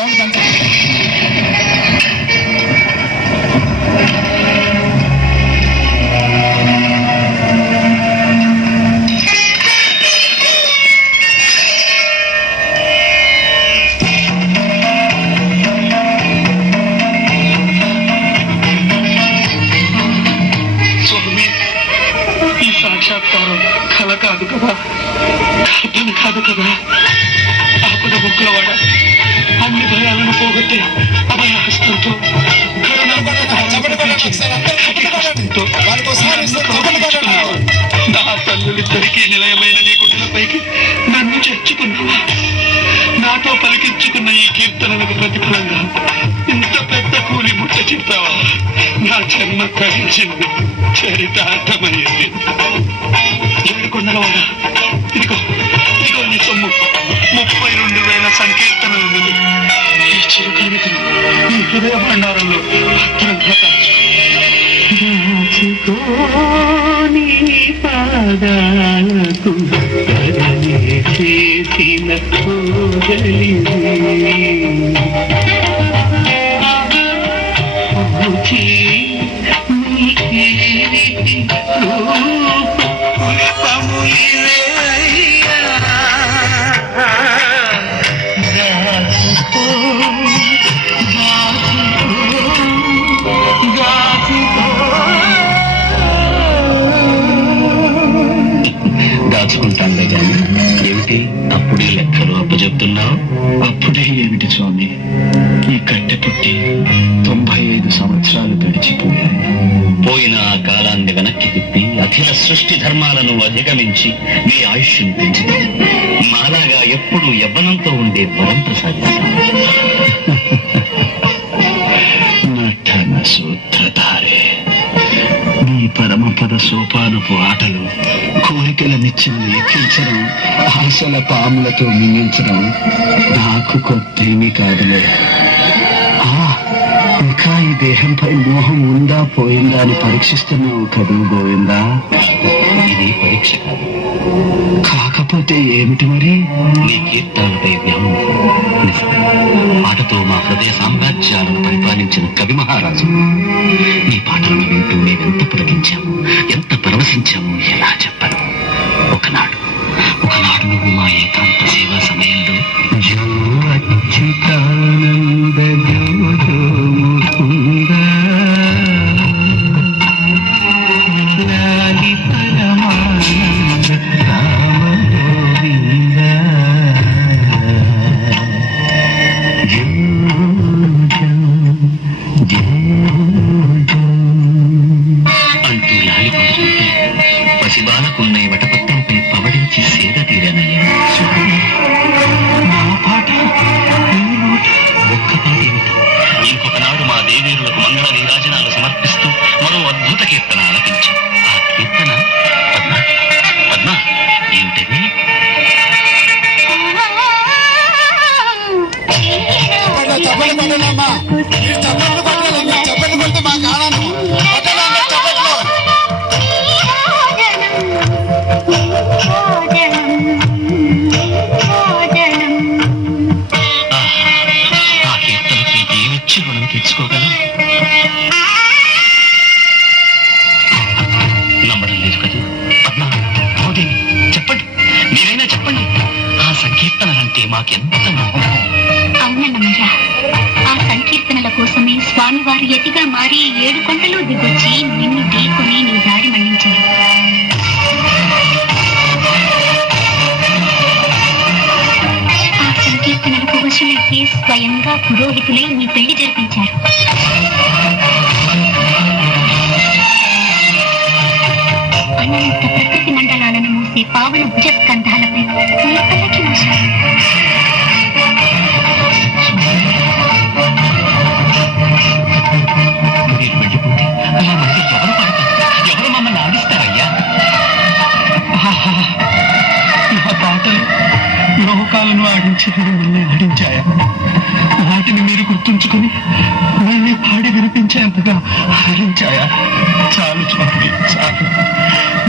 Sound పెంచండి. సాక్షాత్కారం కళ కాదు కదా, కల్పన కాదు కదా. ఆపద ముక్కులవాడ అన్ని భయాలను పోగొట్టే అభయహస్తంతో నా తల్లులిద్దరికీ నిలయమైన నీ గుడ్డలపైకి నన్ను చేర్చుకున్నావా? నాతో పలికించుకున్న ఈ కీర్తనలకు ప్రతిఫలంగా ఇంత పెద్ద కూలి ముట్ట చెప్పావా? నా జన్మ కలిసింది, చరితార్థమైంది. ఏడుకొండలవాడ, ఇదిగో ఇదిగో నీ సొమ్ము 32,000 సంకీర్తనలు. ఈ చిరుకానుకలు నీ హృదయ భండారంలో భద్రంగా దాచుకోని పాదాలకు చేసిన దాచుకుంటానులే కానీ ఏమిటి అప్పుడే లెక్కలు అప్పచెప్తున్నావు? అప్పుడే ఏమిటి స్వామి, ఈ కట్టె పుట్టి 95 సంవత్సరాలు గడిచిపోయాయి. పోయిన ఆ కాలాన్ని వెనక్కి తిప్పి అఖిల సృష్టి ధర్మాలను అధిగమించి నీ ఆయుష్ను పెంచింది. మాలాగా ఎప్పుడు యవ్వనంతో ఉండే వరం ప్రసాదిస్తాను. నటన సూత్రధారే, నీ పరమపద సోపానపు ఆటలు, కోరికల నిచ్చెనలు ఎక్కించడం, ఆశల పాములతో మింగించడం నాకు కొత్తేమీ కాదులే. ఇంకా ఈ దేహంపై మోహం ఉందా పోయిందా అని పరీక్షిస్తున్నావు కదూ గోవిందా? ఇది పరీక్ష కాదు. కాకపోతే ఏమిటి మరి? నీ కీర్తనలపై వ్యామోహం నిజమే. పాటతో మా హృదయ సామ్రాజ్యాలను పరిపాలించిన కవి మహారాజు. నీ పాటలను వింటూ మేమెంత పులకించాము, ఎంత పరవశించాము ఎలా చెప్పను. ఒకనాడు నువ్వు మా ఏకాంత సేవా సమయంలో జో అచ్యుతానంద జో జో ముకుంద లాలి పరమానంద రామ గోవింద జో జో జో జో అంటూ లాలి పడుతుంటే పసిబాలకున్న ఈ వటపత్రంపై పవడించి సేద తీరనయ్యా. నా పాట ఒక్క పాట ఏమిటి, ఇంకొకనాడు మా దేవీరులకు మంగళ నీరాజనాలు సమర్పిస్తూ మరో అద్భుత కీర్తన ఆలపించి ఆ కీర్తన పద్మ పద్మ ఏమిటది? చెప్పండి పడ్డానమ్మా, చెప్పండి పడ్డానమ్మా, చెప్పండి కొడితే మాకు ఆనందం. పడ్డానమ్మా చెప్పట్లో ఆ కీర్తనకి ఏమిచ్చి రుణం తీర్చుకోగలం? నమ్మడం లేదు కదా పద్మ, మోదీని చెప్పండి, మీరైనా చెప్పండి. ఆ సంకీర్తనలంటే మాకెంత మోహమో. అవునన్నమయ్య, ఆ సంకీర్తనల కోసమే స్వామివారు ఎతిగా మారి 7 కొండలు దిగొచ్చి నిన్ను ఢీకొని నీ దారి మళ్లించారు. ఆ సంకీర్తనలకు వశులైతే స్వయంగా పురోహితులై నీ పెళ్లి జరిపించారు. అనంత ప్రకృతి మండలాలను మూసే పావన భుజస్కంధాలపై నీ పల్లకి మోసారు. మీరు వెళ్ళిపోతే అలా మళ్ళీ ఎవరు పడతారు, ఎవరు మమ్మల్ని ఆడిస్తారయ్యా? నా పాటలు లోకాలను ఆడించేది మిమ్మల్ని ఆడించాయా? వాటిని మీరు గుర్తుంచుకుని మళ్ళీ పాడి వినిపించేంతగా ఆడించాయా? చాలు స్వామి, చాలు.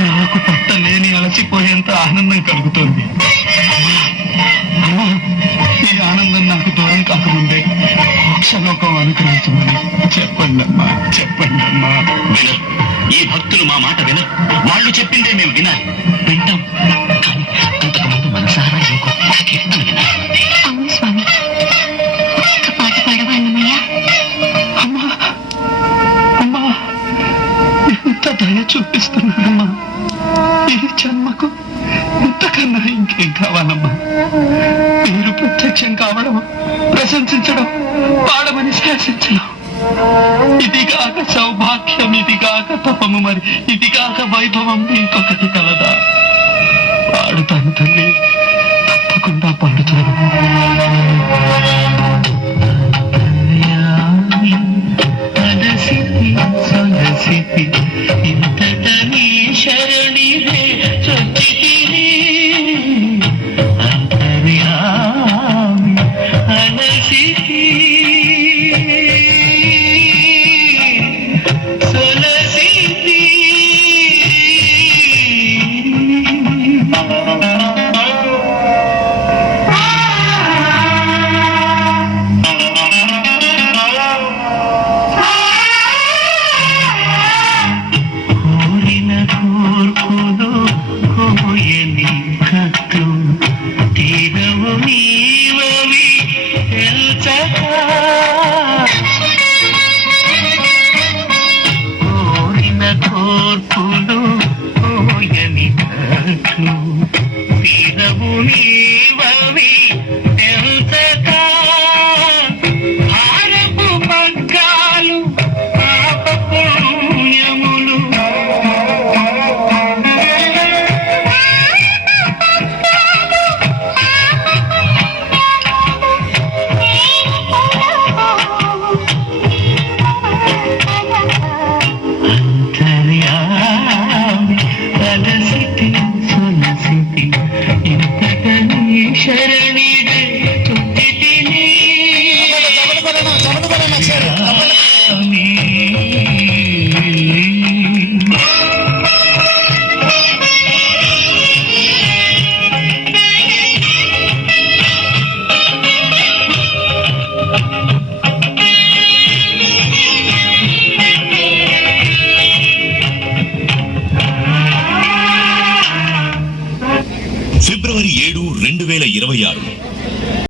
నాకు పట్టలేని అలసిపోయేంత ఆనందం కలుగుతోంది. ఈ ఆనందం నాకు దూరం కాకముందే ముఖం అనుగ్రహించమని చెప్పండి అమ్మా, చెప్పండి అమ్మా. వినరు. ఈ భక్తులు మా మాట వినరు. వాళ్ళు చెప్పిందే మేము వినాలి. వింటాం, కానీ అంతకుముందు మనసారా ఇంకొక కీర్తన వినాలి. అవును స్వామి, ఒక్క పాట పాడవా అన్నమయ్య? అమ్మా అమ్మా, ఎంత దయ చూపిస్తున్నాడమ్మా. ఈ జన్మకు ఇంతకన్నా ఇంకేం కావాలమ్మా? మీరు ప్రత్యక్షం కావడం, ప్రశంసించడం, పాడమని శాసించడం, ఇదిగాక సౌభాగ్యం, ఇదిగాక తపము, మరి ఇదిగాక వైభవం ఇంకొకటి కలదా? పాడుతాను తల్లి, తప్పకుండా పాడుతాను. అలసితి సొలసితి ఇంతట నీ శరణిదే చొచ్చితిని, అంతర్యామి అలసితి సొలసితి. కోరిన కోర్పులు కోయని కత్తు తీరవు నీవవి తెలుసగా. కోరిన కోర్పులు కోయని కత్తు తీరవు నీవవి తెలుసగా. హారపు పగ్గాలు పాప పుణ్యములు అంతర్యామి అలసితి సొలసితి ఇంతట నీ శరణిదే తుట్టితిని. చప్పట్లు కొట్టండి ఒకసారి. ఫిబ్రవరి 7, 2026